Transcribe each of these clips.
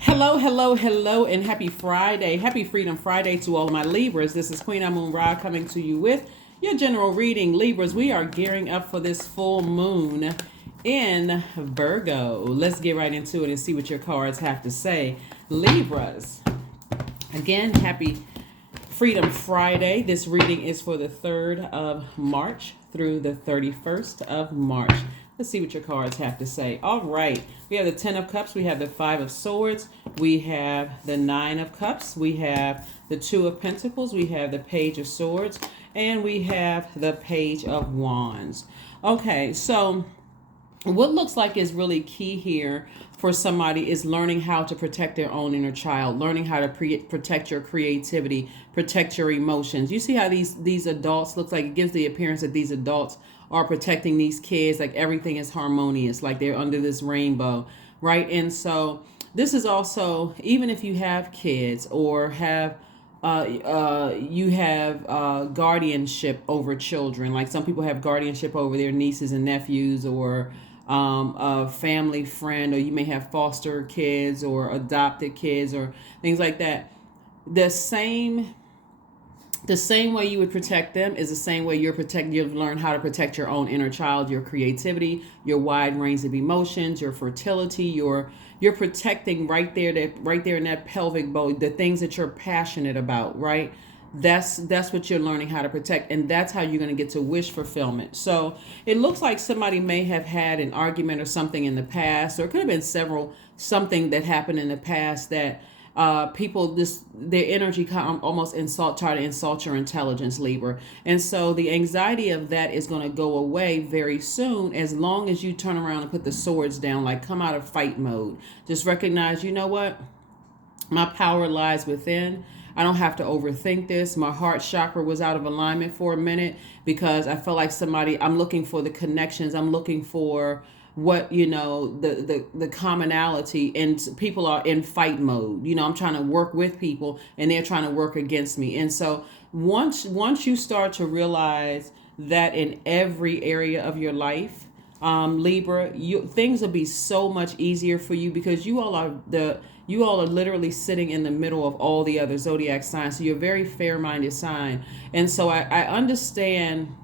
Hello, hello, hello, and happy Friday. Happy Freedom Friday to all of my Libras. This is Queen Amun Ra coming to you with your general reading. Libras, we are gearing up for this full moon in Virgo. Let's get right into it and see what your cards have to say. Libras, again, happy Freedom Friday. This reading is for the 3rd of March through the 31st of March. Let's see what your cards have to say. All right. We have the 10 of Cups. We have the 5 of Swords. We have the 9 of Cups. We have the 2 of Pentacles. We have the Page of Swords. And we have the Page of Wands. Okay, so what looks like is really key here for somebody is learning how to protect their own inner child, learning how to protect your creativity, protect your emotions. You see how these adults looks like it gives the appearance that these adults are protecting these kids, like everything is harmonious, like they're under this rainbow, right? And so this is also, even if you have kids or have you have guardianship over children, like some people have guardianship over their nieces and nephews, or a family friend, or you may have foster kids or adopted kids or things like that. The same way you would protect them is the same way you've learned how to protect your own inner child, your creativity, your wide range of emotions, your fertility, you're protecting right there in that pelvic bowl, the things that you're passionate about, right? That's what you're learning how to protect, and that's how you're going to get to wish fulfillment. So it looks like somebody may have had an argument or something in the past, or it could have been something that happened in the past that people, their energy almost try to insult your intelligence, Libra. And so the anxiety of that is going to go away very soon, as long as you turn around and put the swords down, like come out of fight mode. Just recognize, you know what? My power lies within. I don't have to overthink this. My heart chakra was out of alignment for a minute because I felt like I'm looking for the connections. I'm looking for what, the commonality, and people are in fight mode. I'm trying to work with people and they're trying to work against me. And so once you start to realize that in every area of your life, Libra, things will be so much easier for you, because you all are literally sitting in the middle of all the other zodiac signs. So you're a very fair-minded sign. And so I understand,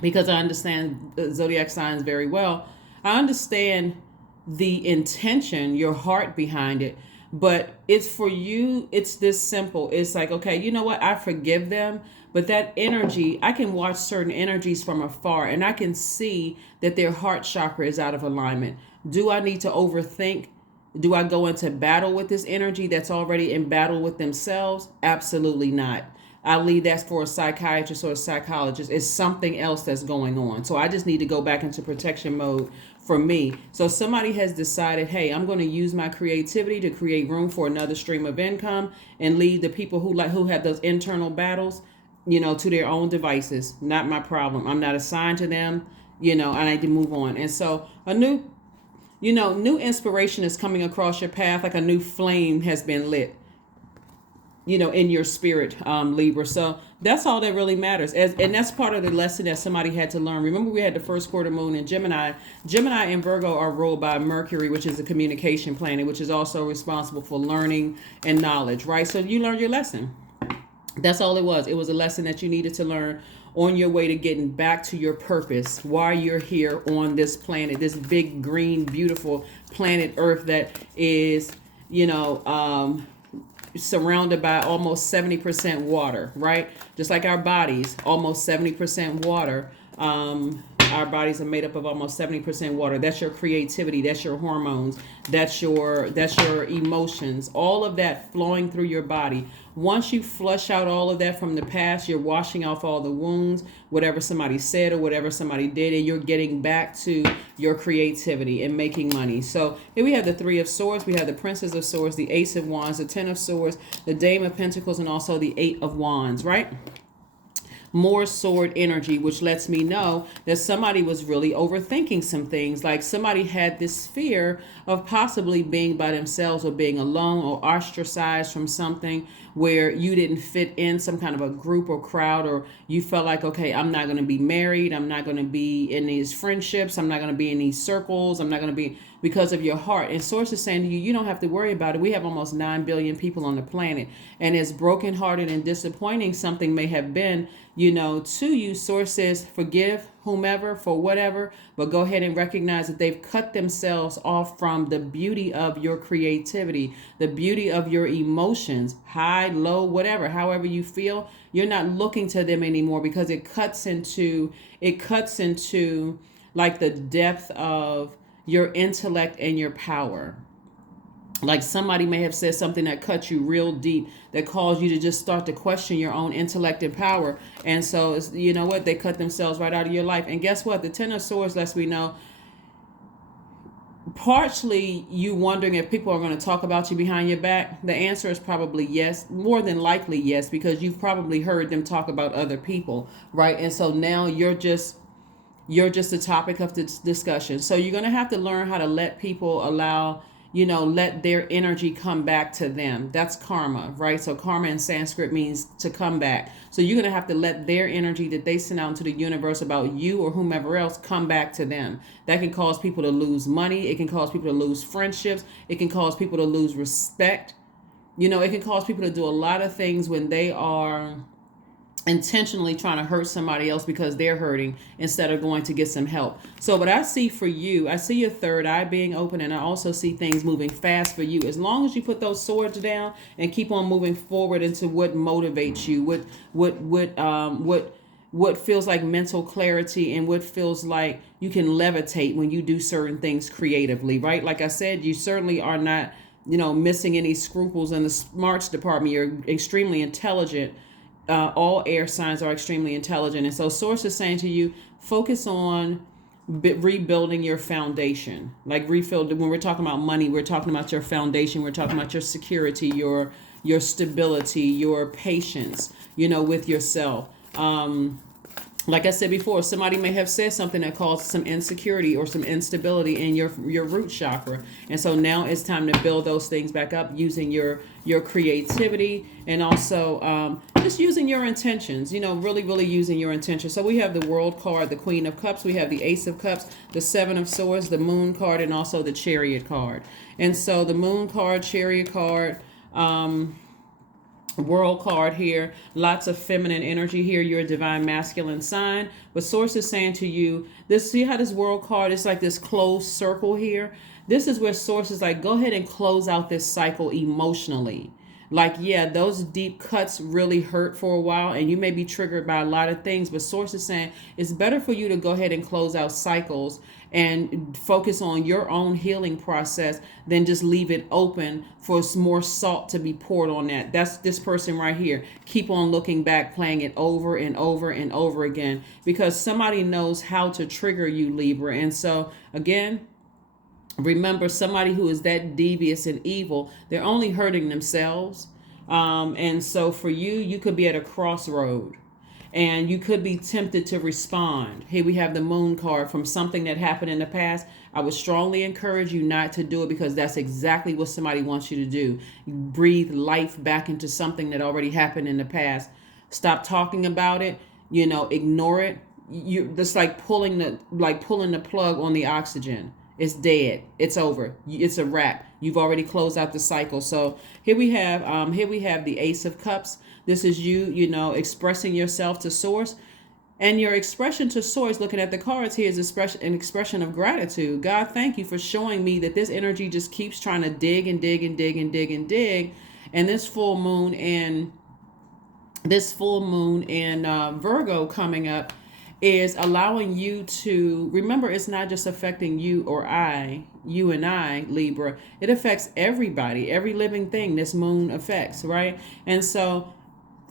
because I understand zodiac signs very well. I understand the intention, your heart behind it, but it's for you. It's this simple. It's like, okay, you know what? I forgive them. But that energy, I can watch certain energies from afar and I can see that their heart chakra is out of alignment. Do I need to overthink? Do I go into battle with this energy that's already in battle with themselves? Absolutely not. I leave that for a psychiatrist or a psychologist. It's something else that's going on. So I just need to go back into protection mode for me. So somebody has decided, hey, I'm going to use my creativity to create room for another stream of income, and leave the people who have those internal battles, to their own devices. Not my problem. I'm not assigned to them. I need to move on. And so a new inspiration is coming across your path, like a new flame has been lit, in your spirit, Libra. So that's all that really matters. And that's part of the lesson that somebody had to learn. Remember, we had the first quarter moon in Gemini. Gemini and Virgo are ruled by Mercury, which is a communication planet, which is also responsible for learning and knowledge, right? So you learned your lesson. That's all it was. It was a lesson that you needed to learn on your way to getting back to your purpose, why you're here on this planet, this big, green, beautiful planet Earth that is, surrounded by almost 70% water, right? Just like our bodies, almost 70% water. Our bodies are made up of almost 70% water. That's your creativity. That's your hormones. That's your emotions. All of that flowing through your body. Once you flush out all of that from the past, you're washing off all the wounds, whatever somebody said or whatever somebody did, and you're getting back to your creativity and making money. So here we have the 3 of Swords. We have the Princess of Swords, the Ace of Wands, the 10 of Swords, the Dame of Pentacles, and also the 8 of Wands, right? More sword energy, which lets me know that somebody was really overthinking some things. Like somebody had this fear of possibly being by themselves or being alone or ostracized from something where you didn't fit in some kind of a group or crowd, or you felt like, okay, I'm not going to be married. I'm not going to be in these friendships. I'm not going to be in these circles. I'm not going to be because of your heart. And Source is saying to you, you don't have to worry about it. We have almost 9 billion people on the planet. And as brokenhearted and disappointing something may have been, to you, Source says, forgive whomever for whatever, but go ahead and recognize that they've cut themselves off from the beauty of your creativity, the beauty of your emotions, high, low, whatever, however you feel. You're not looking to them anymore, because it cuts into like the depth of your intellect and your power. Like somebody may have said something that cut you real deep, that caused you to just start to question your own intellect and power. And so, you know what? They cut themselves right out of your life. And guess what? The Ten of Swords lets me know, partially you wondering if people are going to talk about you behind your back. The answer is probably yes, more than likely yes, because you've probably heard them talk about other people, right? And so now you're just the topic of this discussion. So you're going to have to learn how to let people let their energy come back to them. That's karma, right? So karma in Sanskrit means to come back. So you're going to have to let their energy that they send out into the universe about you or whomever else come back to them. That can cause people to lose money. It can cause people to lose friendships. It can cause people to lose respect. It can cause people to do a lot of things when they are intentionally trying to hurt somebody else because they're hurting, instead of going to get some help. So what I see for you, I see your third eye being open, and I also see things moving fast for you. As long as you put those swords down and keep on moving forward into what motivates you, what feels like mental clarity, and what feels like you can levitate when you do certain things creatively, right? Like I said, you certainly are not, missing any scruples in the smarts department. You're extremely intelligent. All air signs are extremely intelligent. And so Source is saying to you, focus on rebuilding your foundation. Like when we're talking about money, we're talking about your foundation. We're talking about your security, your stability, your patience, with yourself. Like I said before, somebody may have said something that caused some insecurity or some instability in your root chakra. And so now it's time to build those things back up using your creativity, and also just using your intentions, really using your intentions. So we have the World card, the Queen of Cups, we have the Ace of Cups, the Seven of Swords, the Moon card, and also the Chariot card. And so the Moon card, Chariot card, World card here, lots of feminine energy here. You're a divine masculine sign. But Source is saying to you, see how this World card is like this closed circle here? This is where Source is like, go ahead and close out this cycle emotionally. Like, yeah, those deep cuts really hurt for a while, and you may be triggered by a lot of things, but Source is saying it's better for you to go ahead and close out cycles and focus on your own healing process than just leave it open for some more salt to be poured on that. That's this person right here. Keep on looking back, playing it over and over and over again, because somebody knows how to trigger you, Libra. And so again, remember, somebody who is that devious and evil, they're only hurting themselves. And so for you, you could be at a crossroad, and you could be tempted to respond. Here we have the Moon card from something that happened in the past. I would strongly encourage you not to do it, because that's exactly what somebody wants you to do. Breathe life back into something that already happened in the past. Stop talking about it. Ignore it. You just like pulling the plug on the oxygen. It's dead. It's over. It's a wrap. You've already closed out the cycle. So here we have the Ace of Cups. This is you, expressing yourself to Source. And your expression to Source, looking at the cards here, is an expression of gratitude. God, thank you for showing me that this energy just keeps trying to dig and dig and dig and dig and dig. And this full moon in Virgo coming up is allowing you to remember, it's not just affecting you and I, Libra. It affects everybody, every living thing this moon affects, right? And so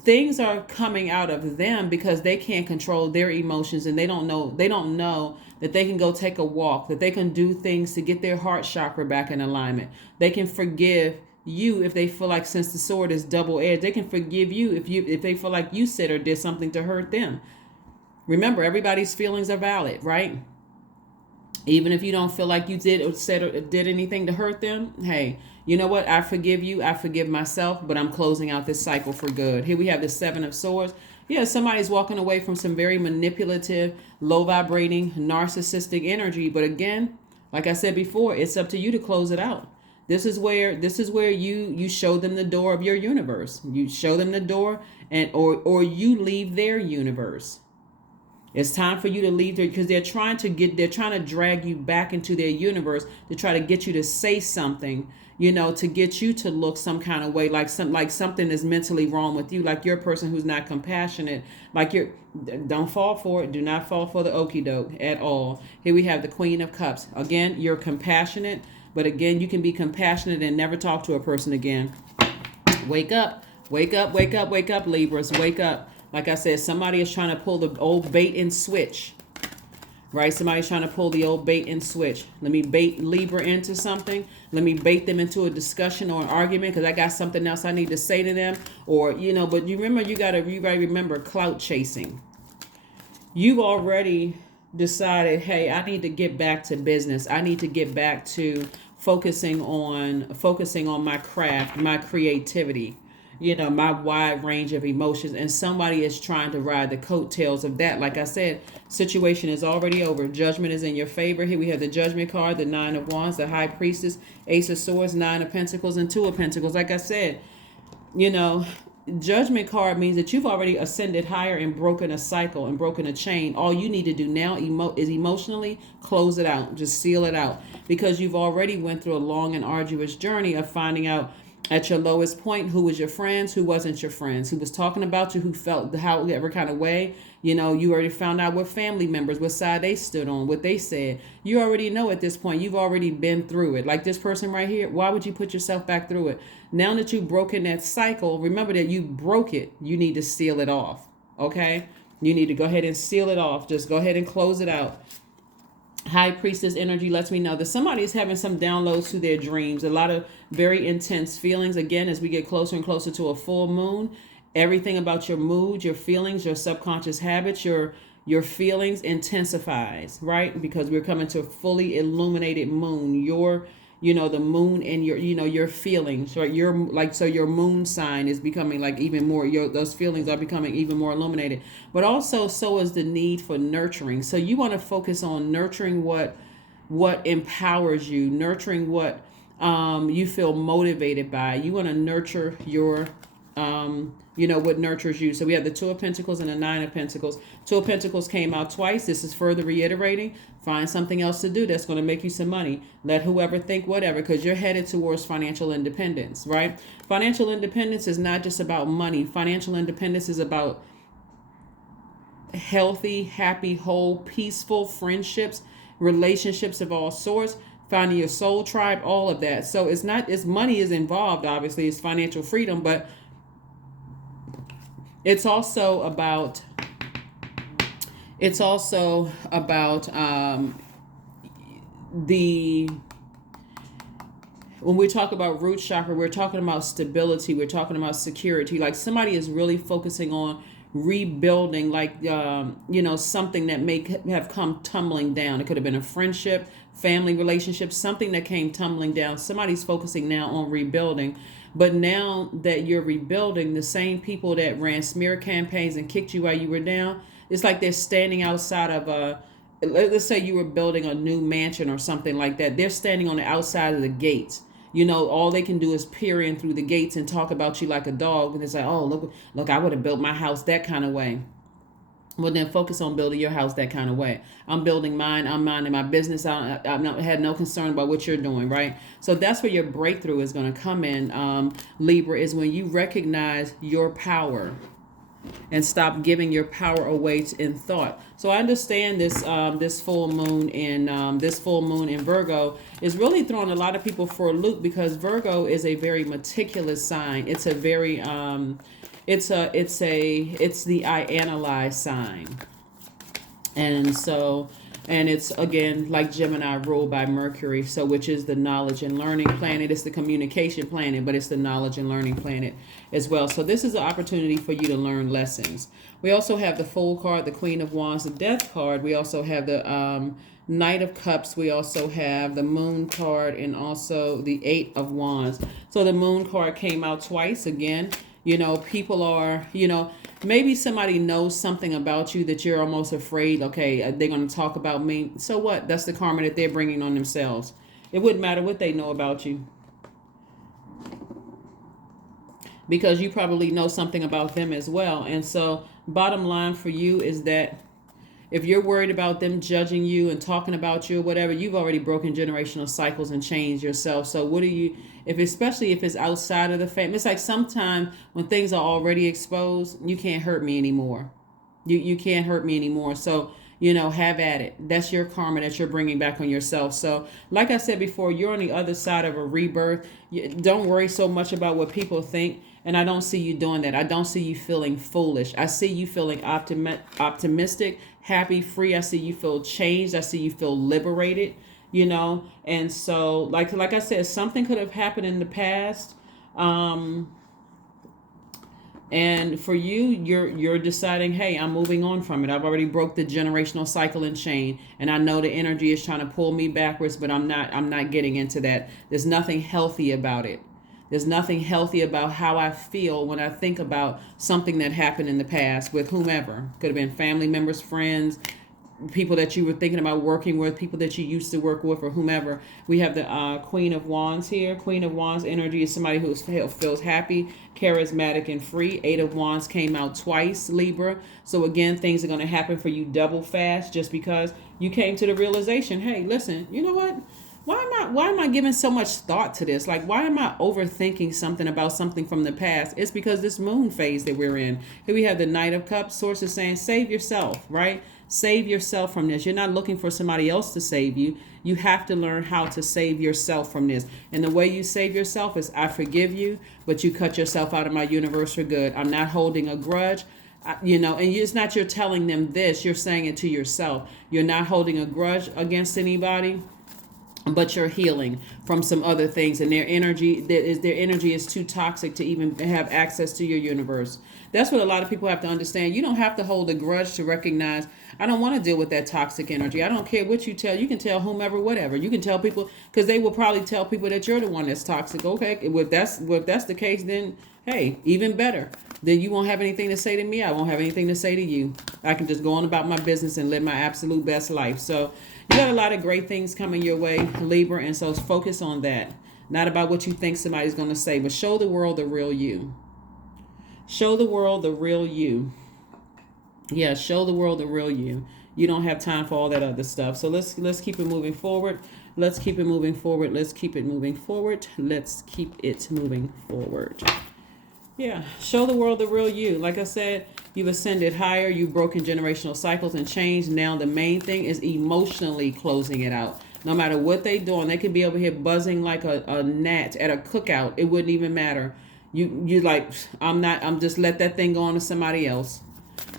things are coming out of them because they can't control their emotions, and they don't know that they can go take a walk, that they can do things to get their heart chakra back in alignment. They can forgive you if they feel like, since the sword is double-edged, they can forgive you if they feel like you said or did something to hurt them. Remember, everybody's feelings are valid, right? Even if you don't feel like you did or said or did anything to hurt them, hey, you know what? I forgive you. I forgive myself, but I'm closing out this cycle for good. Here we have the Seven of Swords. Yeah, somebody's walking away from some very manipulative, low vibrating, narcissistic energy. But again, Like I said before, it's up to you to close it out. This is where you show them the door of your universe. You show them the door, and or you leave their universe. It's time for you to leave there, because they're trying to drag you back into their universe to try to get you to say something, to get you to look some kind of way, like something is mentally wrong with you, like you're a person who's not compassionate, like don't fall for it. Do not fall for the okie doke at all. Here we have the Queen of Cups. Again, you're compassionate, but again, you can be compassionate and never talk to a person again. Wake up, wake up, wake up, wake up, Libras, wake up. Like I said, somebody is trying to pull the old bait and switch, right? Somebody's trying to pull the old bait and switch. Let me bait Libra into something. Let me bait them into a discussion or an argument because I got something else I need to say to them. Or, but you gotta remember clout chasing. You've already decided, hey, I need to get back to business. I need to get back to focusing on my craft, my creativity. My wide range of emotions, and somebody is trying to ride the coattails of that. Like I said, situation is already over. Judgment is in your favor. Here we have the Judgment card, the Nine of Wands, the High Priestess, Ace of Swords, Nine of Pentacles, and Two of Pentacles. Like I said, Judgment card means that you've already ascended higher and broken a cycle and broken a chain. All you need to do now is emotionally close it out. Just seal it out, because you've already went through a long and arduous journey of finding out at your lowest point who was your friends, who wasn't your friends, who was talking about you, who felt however kind of way. You already found out what family members, what side they stood on, what they said. You already know at this point. You've already been through it. Like this person right here, why would you put yourself back through it? Now that you've broken that cycle, remember that you broke it. You need to seal it off, okay? You need to go ahead and seal it off. Just go ahead and close it out. High Priestess energy lets me know that somebody is having some downloads to their dreams, a lot of very intense feelings. Again, as we get closer and closer to a full moon, everything about your mood, your feelings, your subconscious habits, your feelings intensifies, right? Because we're coming to a fully illuminated moon. The moon and your feelings, right? Your moon sign is becoming like even more, those feelings are becoming even more illuminated. But also, so is the need for nurturing. So you want to focus on nurturing what empowers you, nurturing what you feel motivated by. You want to nurture your what nurtures you. So we have the Two of Pentacles and the Nine of Pentacles. Two of Pentacles came out twice. This is further reiterating. Find something else to do that's going to make you some money. Let whoever think whatever, because you're headed towards financial independence, right? Financial independence is not just about money. Financial independence is about healthy, happy, whole, peaceful friendships, relationships of all sorts, finding your soul tribe, all of that. So it's money is involved, obviously. It's financial freedom, but it's also about when we talk about root chakra, we're talking about stability, we're talking about security. Like somebody is really focusing on rebuilding, like something that may have come tumbling down. It could have been a friendship, family relationship, something that came tumbling down. Somebody's focusing now on rebuilding. But now that you're rebuilding, the same people that ran smear campaigns and kicked you while you were down, it's like they're standing outside of let's say you were building a new mansion or something like that. They're standing on the outside of the gates. All they can do is peer in through the gates and talk about you like a dog. And it's like, oh, look, I would have built my house that kind of way. Well, then focus on building your house that kind of way. I'm building mine. I'm minding my business. I've had no concern about what you're doing, right? So that's where your breakthrough is going to come in, Libra, is when you recognize your power and stop giving your power away in thought. So I understand this full moon in Virgo is really throwing a lot of people for a loop, because Virgo is a very meticulous sign. It's a very it's the I analyze sign. And it's again like Gemini, ruled by Mercury, so which is the knowledge and learning planet. It's the communication planet, but it's the knowledge and learning planet as well. So this is an opportunity for you to learn lessons. We also have the Fool card, the Queen of Wands, the Death card. We also have the Knight of Cups. We also have the Moon card and also the Eight of Wands. So the Moon card came out twice again. People are, maybe somebody knows something about you that you're almost afraid, okay, they're going to talk about me. So what? That's the karma that they're bringing on themselves. It wouldn't matter what they know about you, because you probably know something about them as well. And so bottom line for you is that if you're worried about them judging you and talking about you or whatever, you've already broken generational cycles and changed yourself. So what do you, especially if it's outside of the family, it's like sometimes when things are already exposed, you can't hurt me anymore. You can't hurt me anymore. So, have at it. That's your karma that you're bringing back on yourself. So like I said before, you're on the other side of a rebirth. Don't worry so much about what people think. And I don't see you doing that. I don't see you feeling foolish. I see you feeling optimistic, happy, free. I see you feel changed. I see you feel liberated, And so, like I said, something could have happened in the past. And for you, you're deciding, hey, I'm moving on from it. I've already broke the generational cycle and chain, and I know the energy is trying to pull me backwards, but I'm not getting into that. There's nothing healthy about it. There's nothing healthy about how I feel when I think about something that happened in the past with whomever. Could have been family members, friends, people that you were thinking about working with, people that you used to work with, or whomever. We have the Queen of Wands here. Queen of Wands energy is somebody who feels happy, charismatic, and free. Eight of Wands came out twice, Libra. So again, things are going to happen for you double fast just because you came to the realization, hey, listen, you know what? Why am I giving so much thought to this? Like, why am I overthinking something about something from the past? It's because this moon phase that we're in. Here we have the Knight of Cups. Source is saying, save yourself, right? Save yourself from this. You're not looking for somebody else to save you. You have to learn how to save yourself from this. And the way you save yourself is, I forgive you, but you cut yourself out of my universe for good. I'm not holding a grudge. And it's not you're telling them this. You're saying it to yourself. You're not holding a grudge against anybody, but you're healing from some other things, and their energy is too toxic to even have access to your universe. That's what a lot of people have to understand. You don't have to hold a grudge to recognize, I don't want to deal with that toxic energy. I don't care what you tell. You can tell whomever, whatever. You can tell people, because they will probably tell people that you're the one that's toxic. Okay, if that's the case, then hey, even better. Then you won't have anything to say to me. I won't have anything to say to you. I can just go on about my business and live my absolute best life. So you got a lot of great things coming your way, Libra, and so focus on that. Not about what you think somebody's going to say, but show the world the real you. Show the world the real you. Yeah, show the world the real you. You don't have time for all that other stuff. So let's keep it moving forward. Let's keep it moving forward. Let's keep it moving forward. Let's keep it moving forward. Yeah, show the world the real you. Like I said, you've ascended higher. You've broken generational cycles and changed. Now the main thing is emotionally closing it out. No matter what they're doing, they could be over here buzzing like a gnat at a cookout. It wouldn't even matter. You like, I'm just let that thing go on to somebody else.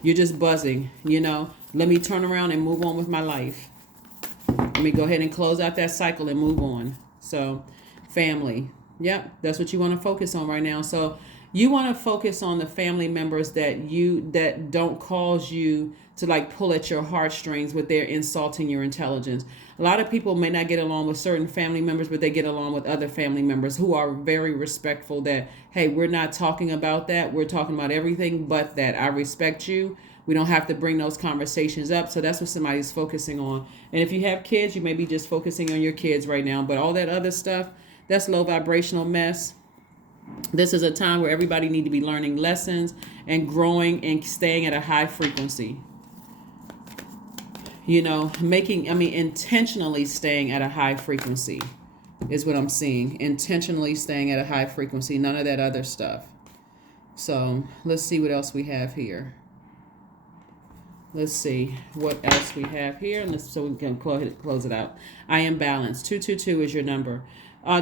You're just buzzing, Let me turn around and move on with my life. Let me go ahead and close out that cycle and move on. So, family. Yep, that's what you want to focus on right now. So, you want to focus on the family members that don't cause you to like pull at your heartstrings with their insulting your intelligence. A lot of people may not get along with certain family members, but they get along with other family members who are very respectful that, hey, we're not talking about that. We're talking about everything but that. I respect you. We don't have to bring those conversations up. So that's what somebody's focusing on. And if you have kids, you may be just focusing on your kids right now. But all that other stuff, that's low vibrational mess. This is a time where everybody need to be learning lessons and growing and staying at a high frequency. Intentionally staying at a high frequency is what I'm seeing. Intentionally staying at a high frequency. None of that other stuff. So let's see what else we have here. Let's see what else we have here. So we can close it out. I am balanced. 222 is your number.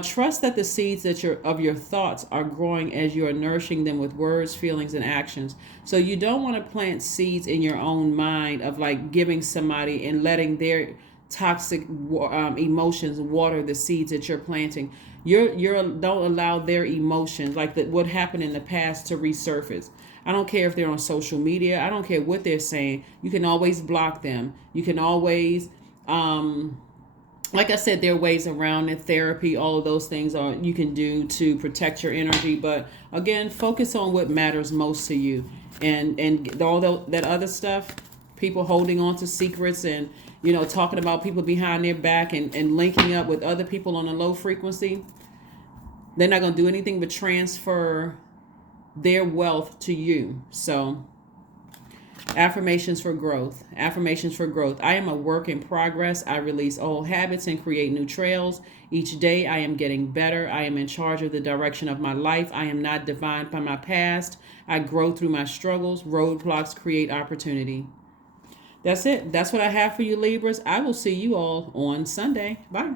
Trust that the seeds of your thoughts are growing as you are nourishing them with words, feelings, and actions. So you don't want to plant seeds in your own mind of like giving somebody and letting their toxic emotions water the seeds that you're planting. Don't allow their emotions, like what happened in the past, to resurface. I don't care if they're on social media. I don't care what they're saying. You can always block them. You can always like I said, there are ways around it. Therapy, all of those things are you can do to protect your energy. But again, focus on what matters most to you, and all that other stuff. People holding on to secrets and talking about people behind their back and linking up with other people on a low frequency. They're not going to do anything but transfer their wealth to you. So affirmations for growth. Affirmations for growth. I am a work in progress. I release old habits and create new trails. Each day I am getting better. I am in charge of the direction of my life. I am not defined by my past. I grow through my struggles. Roadblocks create opportunity. That's it. That's what I have for you, Libras. I will see you all on Sunday. Bye.